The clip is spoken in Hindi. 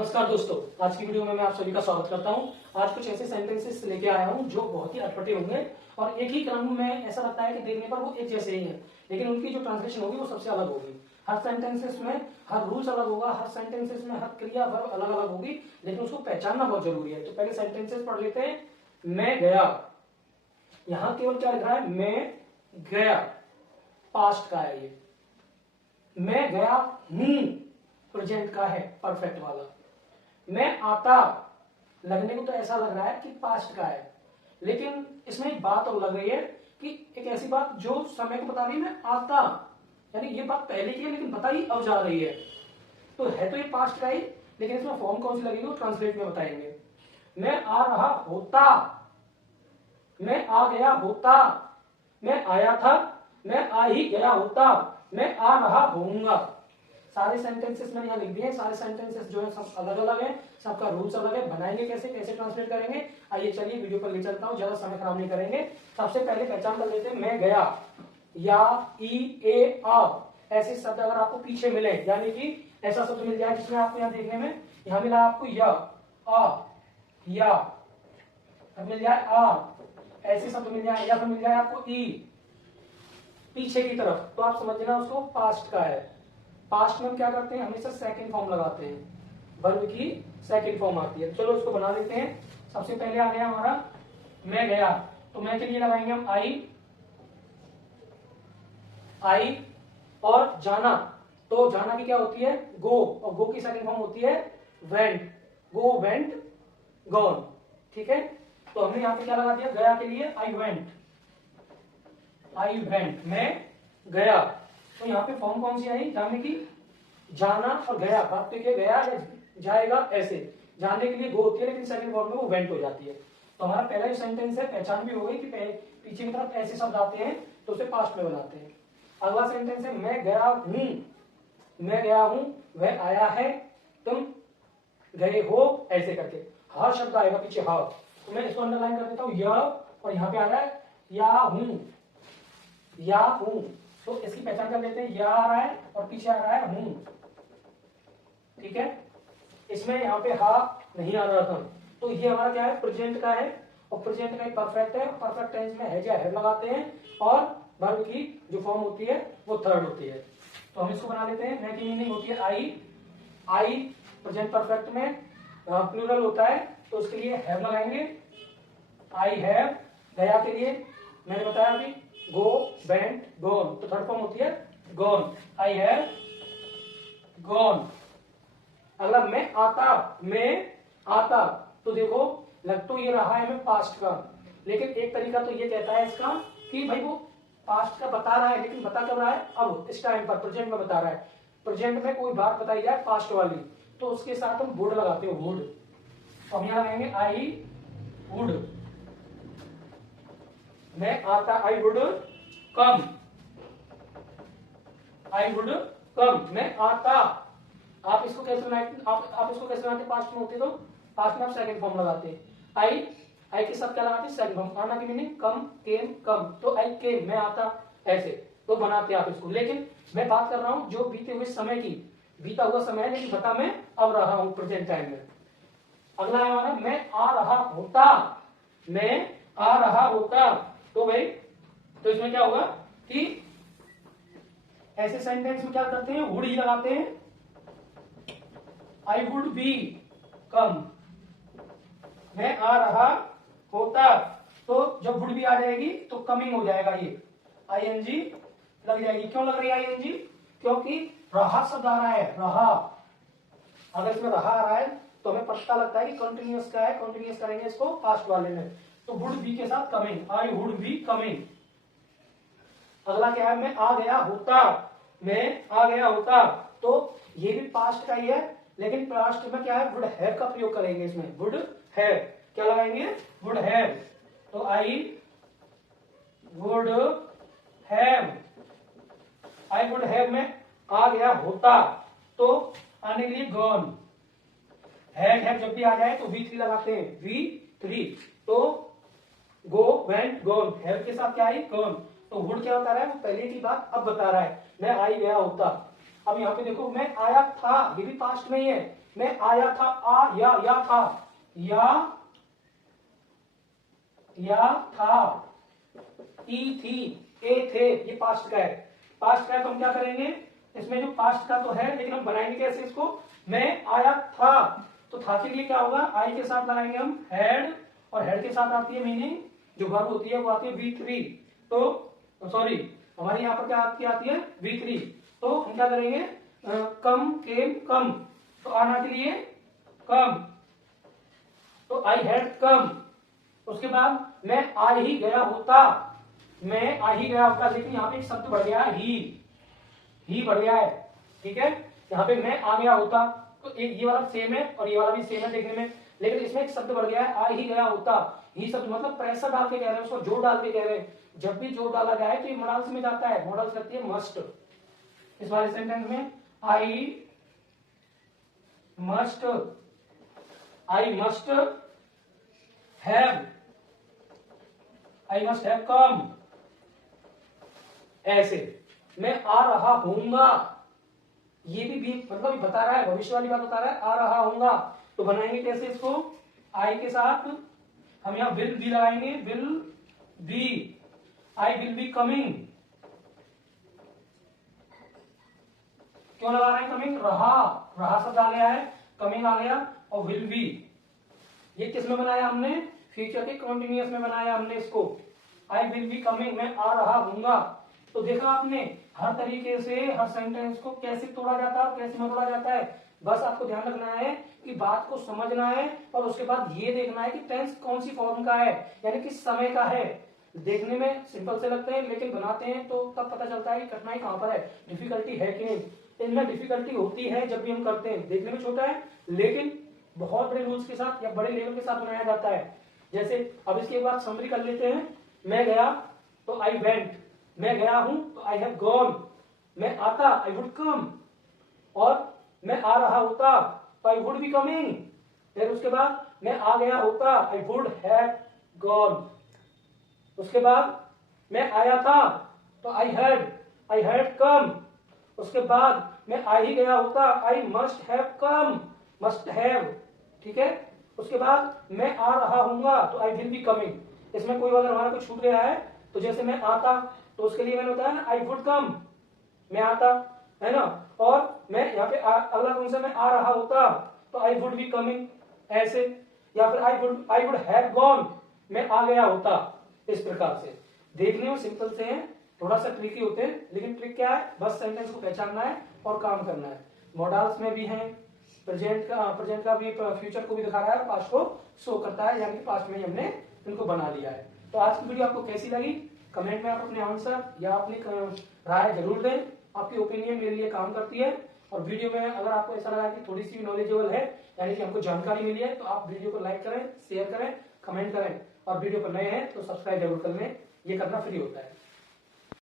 नमस्कार दोस्तों, आज की वीडियो में मैं आप सभी का स्वागत करता हूं। आज कुछ ऐसे सेंटेंसेस लेके आया हूं जो बहुत ही अटपटे होंगे और एक ही क्रम में ऐसा लगता है कि देखने पर वो एक जैसे ही हैं, लेकिन उनकी जो ट्रांसलेशन होगी वो सबसे अलग होगी। हर सेंटेंसेस में हर रूल्स अलग होगा, हर सेंटेंसेस में हर क्रिया वर्ब अलग अलग होगी, लेकिन उसको पहचानना बहुत जरूरी है। तो पहले सेंटेंसेस पढ़ लेते हैं। मैं गया, यहां केवल क्या लिख रहा है? मैं गया, पास्ट का है ये। मैं गया हूं, प्रेजेंट का है, परफेक्ट वाला। मैं आता, लगने को तो ऐसा लग रहा है कि पास्ट का है, लेकिन इसमें एक बात और लग रही है कि एक ऐसी बात जो समय को बता रही है। मैं आता, यानी ये बात पहले की है लेकिन बता ही अब जा रही है, तो है तो ये पास्ट का ही, लेकिन इसमें फॉर्म कौन सी लगेगी वो ट्रांसलेट में बताएंगे। मैं आ रहा होता, मैं आ गया होता, मैं आया था, मैं आ ही गया होता, मैं आ रहा होऊंगा। सारे सेंटेंसेस मैंने यहाँ लिख दिए हैं। सारे सेंटेंसेस जो है सब अलग अलग हैं, सबका रूल्स अलग है। बनाएंगे कैसे, कैसे ट्रांसलेट करेंगे, आइए चलिए वीडियो पर ले चलता हूँ, ज्यादा समय खराब नहीं करेंगे। सबसे पहले पहचान कर लेते हैं। मैं गया, या, ई, ए, आ, ऐसे शब्द अगर आपको पीछे मिले, यानी कि ऐसा शब्द मिल जाए जिसमें आपको यहाँ देखने में यहाँ मिला आपको या, आ, या, मिल जाए आ, ऐसे शब्द मिल जाए, या फिर मिल जाए आपको ई पीछे की तरफ, तो आप समझना उसको पास्ट का है। पास्ट में हम क्या करते हैं? हमेशा सेकंड फॉर्म लगाते हैं, वर्ब की सेकंड फॉर्म आती है। चलो इसको बना लेते हैं। सबसे पहले आ गया हमारा मैं गया, तो मैं के लिए लगाएंगे हम आई, आई, और जाना, तो जाना की क्या होती है? गो, और गो की सेकंड फॉर्म होती है वेंट, गो, वेंट, गॉन। ठीक है, तो हमने यहाँ पे क्या लगा दिया? गया के लिए आई वेंट, आई वेंट, मैं गया। तो यहाँ पे फॉर्म कौन सी आई? जाने की, जाना और गया, बात तो गया या जाएगा ऐसे। जाने के लिए गो होती है, लेकिन सेकंड फॉर्म में वो वेंट हो जाती है। तो हमारा पहला जो सेंटेंस है, पहचान भी हो गई कि पीछे की तरफ ऐसे शब्द आते हैं तो उसे पास्ट में बनाते हैं। अगला सेंटेंस है मैं गया हूं, मैं गया हूं, वह आया है, तुम गए हो, ऐसे करके हा शब्द आएगा पीछे, हा। तो मैं इसको अंडरलाइन कर देता हूं, य, और यहाँ पे आ रहा है या हूं, या हूं। तो इसकी पहचान कर लेते हैं, या आ रहा है और पीछे आ रहा है हूं। ठीक है, इसमें यहाँ पे हा नहीं आ रहा था, तो ये हमारा क्या है? प्रेजेंट का है, और प्रेजेंट का परफेक्ट है। परफेक्ट टेंस में है या है लगाते हैं, और वर्ब की जो फॉर्म होती है वो थर्ड होती है। तो हम इसको बना लेते हैं। मैं की मीनिंग होती है आई, आई प्रेजेंट परफेक्ट में प्लूरल होता है, तो उसके लिए हैव लगाएंगे। आई हैव, गया के लिए मैंने बताया अभी गो, वेंट, गॉन, तो थर्ड फॉर्म होती है गॉन, आई हैव गॉन। अगला मैं आता, मैं आता, तो देखो लग तो ये रहा है हमें पास्ट का, लेकिन एक तरीका तो ये कहता है इसका कि भाई वो पास्ट का बता रहा है, लेकिन बता कब रहा है? अब इस टाइम पर प्रेजेंट में बता रहा है। प्रेजेंट में कोई बात बताई जाए पास्ट वाली, तो उसके साथ हम वुड लगाते हो, वुड। तो हम यहाँ लगाएंगे आई वुड, मैं आता, I would come, I would come, मैं आता। आप इसको कैसे बनाते? आप इसको कैसे बनाते? पास्ट में होते तो पास्ट में आप सेकंड फॉर्म लगाते। आई, आई के साथ क्या लगाते? Second form. आना की मीनिंग कम, केम, कम, तो आई केम, मैं आता, ऐसे तो बनाते आप इसको। लेकिन मैं बात कर रहा हूं जो बीते हुए समय की, बीता हुआ समय है, लेकिन बता मैं अब रहा हूं प्रेजेंट टाइम में। अगला है हमारा मैं आ रहा होता, मैं आ रहा होता, तो भाई तो इसमें क्या होगा कि ऐसे सेंटेंस में क्या करते हैं? वुड ही लगाते हैं। आई वुड बी कम, मैं आ रहा होता, तो जब वुड भी आ जाएगी तो कमिंग हो जाएगा, ये आईएनजी लग जाएगी। क्यों लग रही है आईएनजी? क्योंकि रहा शब्द आ रहा है, रहा। अगर इसमें रहा आ रहा है तो हमें पता लगता है कि कंटिन्यूअस का है, कंटिन्यूअस करेंगे इसको पास्ट वाले में, तो वुड बी के साथ coming, I would be coming. अगला क्या है? मैं आ गया होता, मैं आ गया होता, तो ये भी पास्ट का ही है, लेकिन पास्ट में क्या है? वुड हैव का प्रयोग करेंगे इसमें, वुड हैव। क्या लगाएंगे? वुड हैव, तो I would have, I would have में आ गया होता, तो आने के लिए गॉन। हैव जब भी आ जाए तो V3 लगाते हैं, V3, तो गो, वेंट, गॉन, हैव के साथ क्या आई? गॉन। तो वुड क्या बता रहा है? वो पहले की बात अब बता रहा है, मैं आई गया होता। अब यहाँ पे देखो मैं आया था, ये भी पास्ट में ही है, मैं आया था, आ या था, या था, ई थी, ए थे, ये पास्ट का है। पास्ट का है तो हम क्या करेंगे, इसमें जो पास्ट का तो है लेकिन हम बनाएंगे कैसे इसको, मैं आया था, तो था के लिए क्या होगा, आई के साथ लगाएंगे हम हैड, और हैड के साथ आती है मीनिंग, जो वर्ब होती है वो आती है V3, तो सॉरी हमारे यहाँ पर क्या आती है V3, तो हम क्या करेंगे, कम केम कम, तो आना के लिए कम, तो आई हैड कम। उसके बाद मैं आ ही गया होता, मैं आ ही गया होता, लेकिन यहाँ पे एक शब्द बढ़ गया है, ही बढ़ गया है, ठीक है। यहाँ पे मैं आ गया होता, तो एक ये वाला सेम है और ये वाला भी सेम है देखने में, लेकिन इसमें एक शब्द बढ़ गया है, आ ही गया होता। ही शब्द मतलब प्रेशर डाल के कह रहे हैं, उसको जोर डाल के कह रहे हैं। जब भी जोर डाला जाए तो ये मॉडल्स में जाता है, मॉडल्स करती है मस्ट। इस वाले सेंटेंस में आई मस्ट हैव कम, ऐसे। मैं आ रहा हूंगा, ये भी मतलब बता रहा है, भविष्य वाली बात बता रहा है, आ रहा हूंगा, तो बनाएंगे कैसे इसको, आई के साथ हम यहाँ विल बी लगाएंगे, will be, I will be coming, क्यों लगा रहे हैं कमिंग, रहा शब्द आ गया है, कमिंग आ गया, और विल बी ये किस में बनाया हमने, फ्यूचर के कंटिन्यूअस में बनाया हमने इसको, आई विल बी कमिंग, मैं आ रहा हूंगा। तो देखा आपने हर तरीके से हर सेंटेंस को कैसे तोड़ा जाता है और कैसे मरोड़ा जाता है। बस आपको ध्यान रखना है कि बात को समझना है और उसके बाद ये देखना है कि टेंस कौन सी फॉर्म का है, यानी किस समय का है। देखने में सिंपल से लगते हैं लेकिन बनाते हैं तो तब पता चलता है कि कठिनाई कहाँ पर है, डिफिकल्टी है कि नहीं। इनमें डिफिकल्टी होती है जब भी हम करते हैं, देखने में छोटा है लेकिन बहुत बड़े रूल्स के साथ या बड़े लेवल के साथ बनाया जाता है। जैसे अब इसके बाद समरी कर लेते हैं, मैं गया तो आई वेंट, मैं गया हूं तो आई हैव गॉन, मैं आता आई वुड कम, और मैं आ रहा होता तो आई वुड बी कमिंग, फिर उसके बाद मैं आ गया होता आई वुड हैव गॉन, उसके बाद मैं आया था तो आई हैड कम, उसके बाद मैं आ ही गया होता I must have come, must have, ठीक है। उसके बाद मैं आ रहा हूंगा तो आई विल बी कमिंग। इसमें कोई अगर हमारा कुछ छूट गया है तो जैसे मैं आता तो उसके लिए मैंने बताया ना आई वुड कम, मैं आता, है ना, और मैं यहाँ पे अगला कौन सा, मैं आ रहा होता तो आई वुड बी कमिंग, ऐसे, या फिर आई वुड हैव गॉन, मैं आ गया होता। इस प्रकार से देखने में सिंपल से हैं, थोड़ा सा ट्रिकी होते हैं, लेकिन ट्रिक क्या है, बस सेंटेंस को पहचानना है और काम करना है। मॉडल्स में भी हैं, प्रेजेंट का भी, फ्यूचर को भी दिखा रहा है, पास्ट को शो करता है, यानी कि पास्ट में ही हमने इनको बना लिया है। तो आज की वीडियो आपको कैसी लगी, कमेंट में आप अपने आंसर या अपनी राय जरूर दें। आपकी ओपिनियन मेरे लिए काम करती है, और वीडियो में अगर आपको ऐसा लगा कि थोड़ी सी भी नॉलेजेबल है, यानी कि हमको जानकारी मिली है, तो आप वीडियो को लाइक करें, शेयर करें, कमेंट करें, और वीडियो पर नए हैं तो सब्सक्राइब जरूर कर लें, ये करना फ्री होता है।